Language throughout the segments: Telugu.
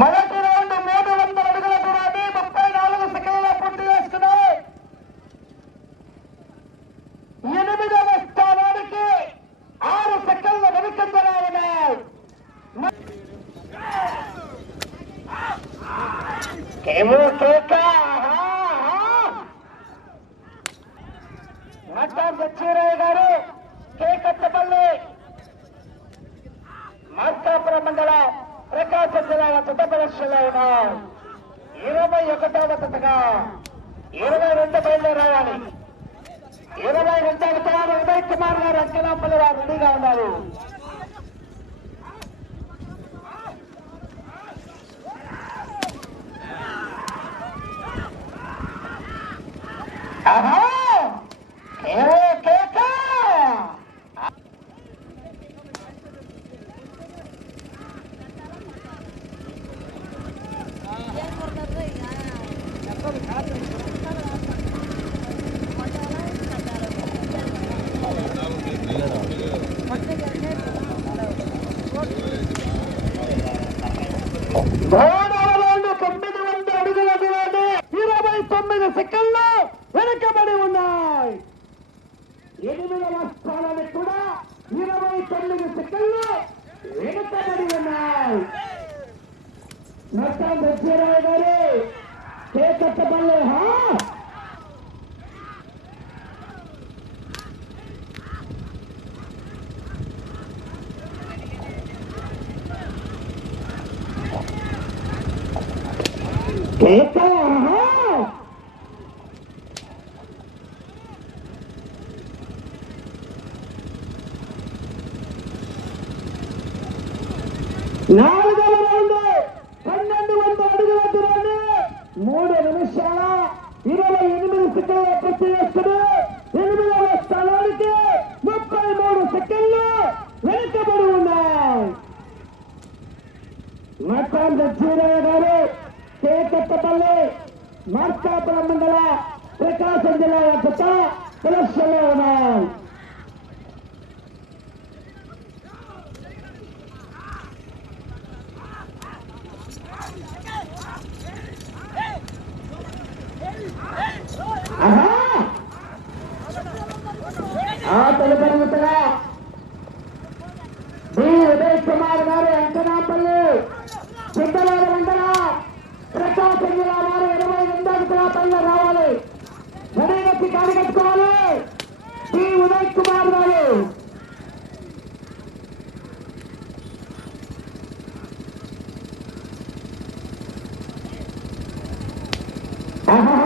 మొదటి రౌండ్ మూడు వందల అడుగుల దూరాన్ని ముప్పై నాలుగు సెకండ్ల పూర్తి చేసుకున్నాయి. ఎనిమిదవ స్థానానికి ఆరు సెకండ్ల వెనుకంజలా ఉన్నాయి. కేమో కేక నట్టా సత్యరాయ గారు కేకత్తపల్లి. మార్కాపురం మండలం. ప్రకాశం జిల్లాలో జత ప్రదర్శనలో ఉన్నాం ఇరవై ఒకటవ జతగా ఇరవై రెండు బయలుదేరి రావాలి ఇరవై రెండవ తరాలు ఉదయ్ కుమార్ గారు అంకనాపల్లి వారు రెడీగా ఉన్నారు. ఆహా కేవో కేక గోడవలోని తొమ్మిది వందల అడుగుల దూరాన్ని ఇరవై తొమ్మిది సెకండ్లు వెనకబడి ఉన్నాయి ఎనిమిదవ స్థానానికి కూడా ఇరవై తొమ్మిది సెకండ్లు వెనుకబడి ఉన్నాయి మొత్తం దక్షరావు గారు కేకట్టబల్లే హా కేక ఆహా నాలుగవ రౌండ్ పన్నెండు వందల అడుగుల దూరాన్ని మూడు నిమిషాల ఇరవై ఎనిమిది సెకండ్ల పూర్తి చేస్తుంది ఎనిమిదవ స్థానానికి ముప్పై మూడు సెకండ్లు వెనుకబడి ఉన్నాయి మఠం దక్షిణయ్య గారు కేకట్టపల్లి మార్కాపురం మండల ప్రకాశం జిల్లా యొక్క ప్రదర్శనలో ఉన్నాయి ఆహా! ఆ తదుపరిగా బి ఉదయ్ కుమార్ గారు వెంకనాపల్లి సిద్ధలాల మండల ప్రకాశం జిల్లా వారు ఇరవై రెండు అడుగుల పైన రావాలి రెడీగట్టి కాడిగట్టుకోవాలి బి ఉదయ్ కుమార్ గారు ఆహా!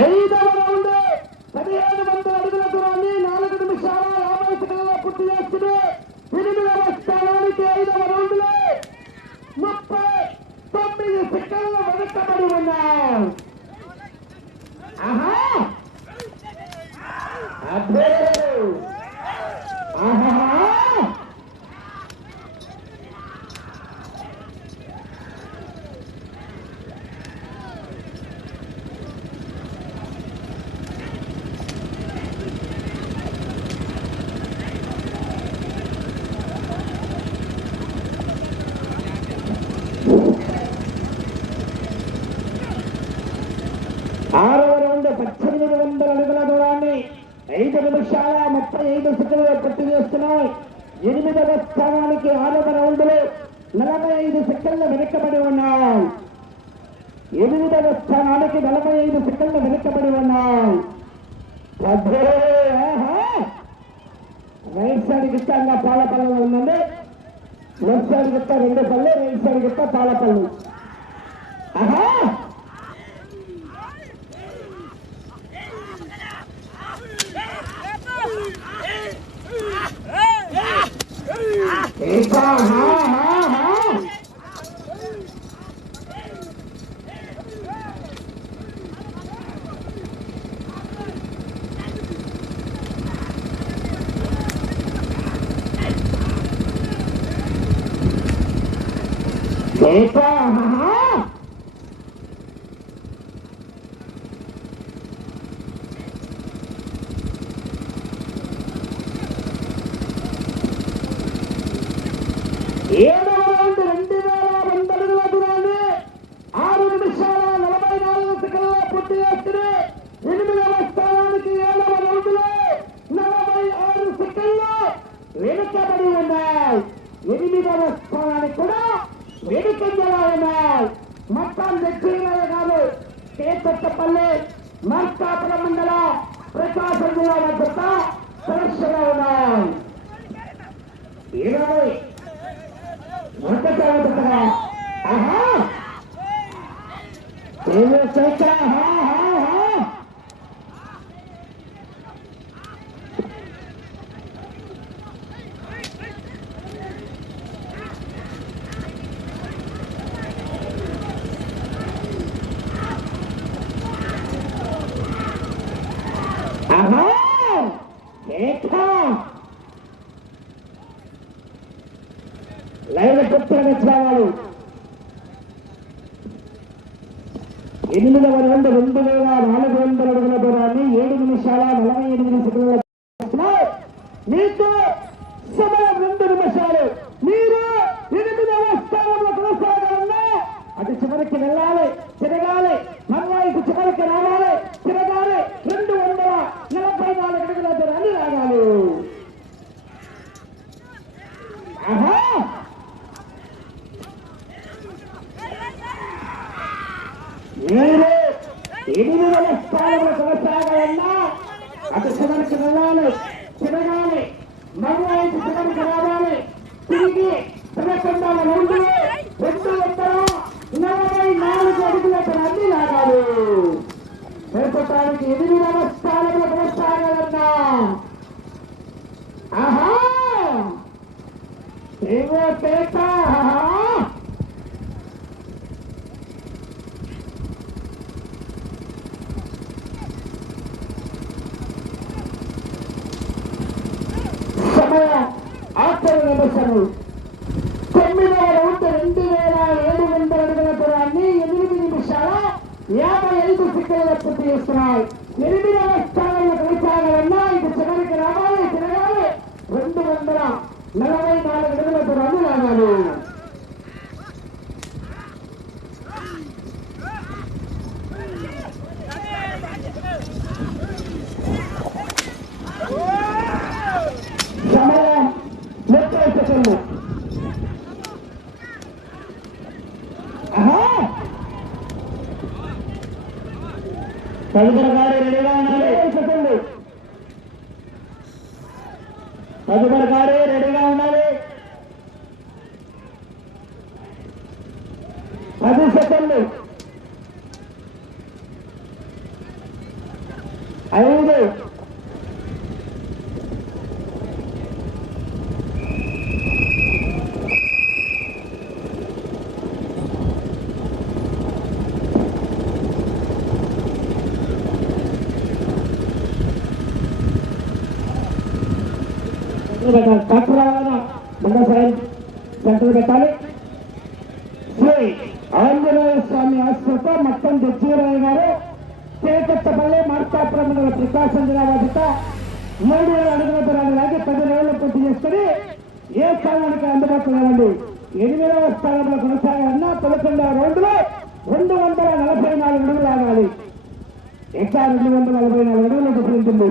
ఐదవ రౌండ్ పదిహేను వందల అడుగుల దూరాన్ని నాలుగు నిమిషాల యాభై సెకండ్ల పూర్తి చేస్తుంది ఎనిమిదవ స్థానానికి ఐదవ రౌండ్లో ముప్పై తొమ్మిది సెకండ్ల వెనుకబడి ఉన్నాం ఆహా అబ్బే ఆహా ఆరవ రౌండ్ పద్దెనిమిది వందల అడుగుల దూరాన్ని ఐదు నిమిషాల ముప్పై ఐదు సెకండ్లు పూర్తి చేస్తున్నాయి ఎనిమిదవ స్థానానికి ఆరవ రౌండ్లు నలభై ఐదు సెకండ్లు వెనుకబడి ఉన్నాయి. ఎనిమిదవ స్థానానికి నలభై ఐదు సెకండ్లు వెనుకబడి ఉన్నాయి. రైట్ సైడ్ గిట్టంగా పాలపల్లలో ఉందండి. లెఫ్ట్ సైడ్ గిట్ట రెండు పళ్ళు రైట్ సైడ్ గిట్ట పాలపల్లు. కేక ఆహా. ఏడవ రౌండ్ రెండు వేల రెండు అడుగుల దూరాన్ని ఆరు నిమిషాల నలభై నాలుగు సెకండ్ల పూర్తి చేస్తుంది ఎనిమిదవ స్థానానికి ఏడవ రౌండ్లో నలభై ఆరు సెకండ్లు వెనుకబడి ఉన్నాయి ఎనిమిదవ స్థానానికి కూడా వెనుకంజలా ఉన్నాయి మొత్తం దక్షిణ కాదు కేతప్పల్లి మార్కాపురం మండల ప్రకాశం జిల్లా వద్ద పరీక్షగా ఉన్నాయి ఇరవై మొదట ఆహా! ఏమో చేస్తా ఆహా! ఆహా ఆహా ఏకా లైవ్ ఎనిమిదవ రౌండ్ రెండు వేల నాలుగు వందల అడుగుల దూరాన్ని ఏడు నిమిషాల నలభై ఎనిమిది సెకండ్ల చేస్తున్నావు. మీకు సమయం రెండు నిమిషాలు మీరు ఎనిమిదవ స్థానంలో కొనసాగాలన్నా అది చివరికి వెళ్ళాలి తిరగాలి మళ్ళా ఇటు చివరికి రావాలి తిరగాలి రెండు వందల నలభై నాలుగు అడుగుల దూరాన్ని రాగాలి ఆహా మీరు ఎనిమిదవ స్థానంలో కొనసాగాలన్నా అటు చివరికి వెళ్ళాలి తిరగాలి. మళ్ళా ఇటు చివరికి రావాలి. తిరిగి తిరగకుండా రౌండ్లు రెండు వందల నలభై నాలుగు అడుగుల అన్ని ఎనిమిదవ స్థానంలో కొనసాగాలన్నా. ఆహా! ఏమో పేట ఆహా! ఆఖరి నిమిషము తొమ్మిదవ రౌండ్ రెండు వేల ఏడు వందల అడుగుల దూరాన్ని ఎనిమిది నిమిషాల యాభై ఐదు సెకండ్ల పూర్తి చేస్తున్నాయి. ఎనిమిదవ స్థానంలో కొనసాగాలన్నా ఇది చివరికి రావాలి తిరగాలి. రెండు వందల నలభై నాలుగు అడుగుల దూరాన్ని రావాలి సమయం ముప్పై సెకండ్లు ఆహా! తదుపరి గారు రెడీగా ఉండాలి తదుపరి గారు రెడీగా ఉండాలి పది సెకండ్లు ఐదు సెంటర్ పెట్టాలి ట్రాక్టర్ రావాలన్నా మండల సైన్ సెంటర్ పెట్టాలి. శ్రీ ఆంజనేయ స్వామి ఆశ్రతో మొత్తం దెచ్చీరాయ గారు చేకత్తపల్లి మార్తాపురం మండల ప్రకాశం జిల్లా బాధ్యత మూడు వేల అడుగుల దూరాన్ని లాగి పది రోజులు పూర్తి చేసుకుని ఏ స్థానానికి అందుబాటులో ఉండి ఎనిమిదవ స్థానంలో కొనసాగాలన్నా పదకొండవ రౌండ్లో రెండు వందల నలభై నాలుగు అడుగులు ఆగాలి. ఇంకా రెండు వందల నలభై నాలుగు అడుగులు ఉంటుంది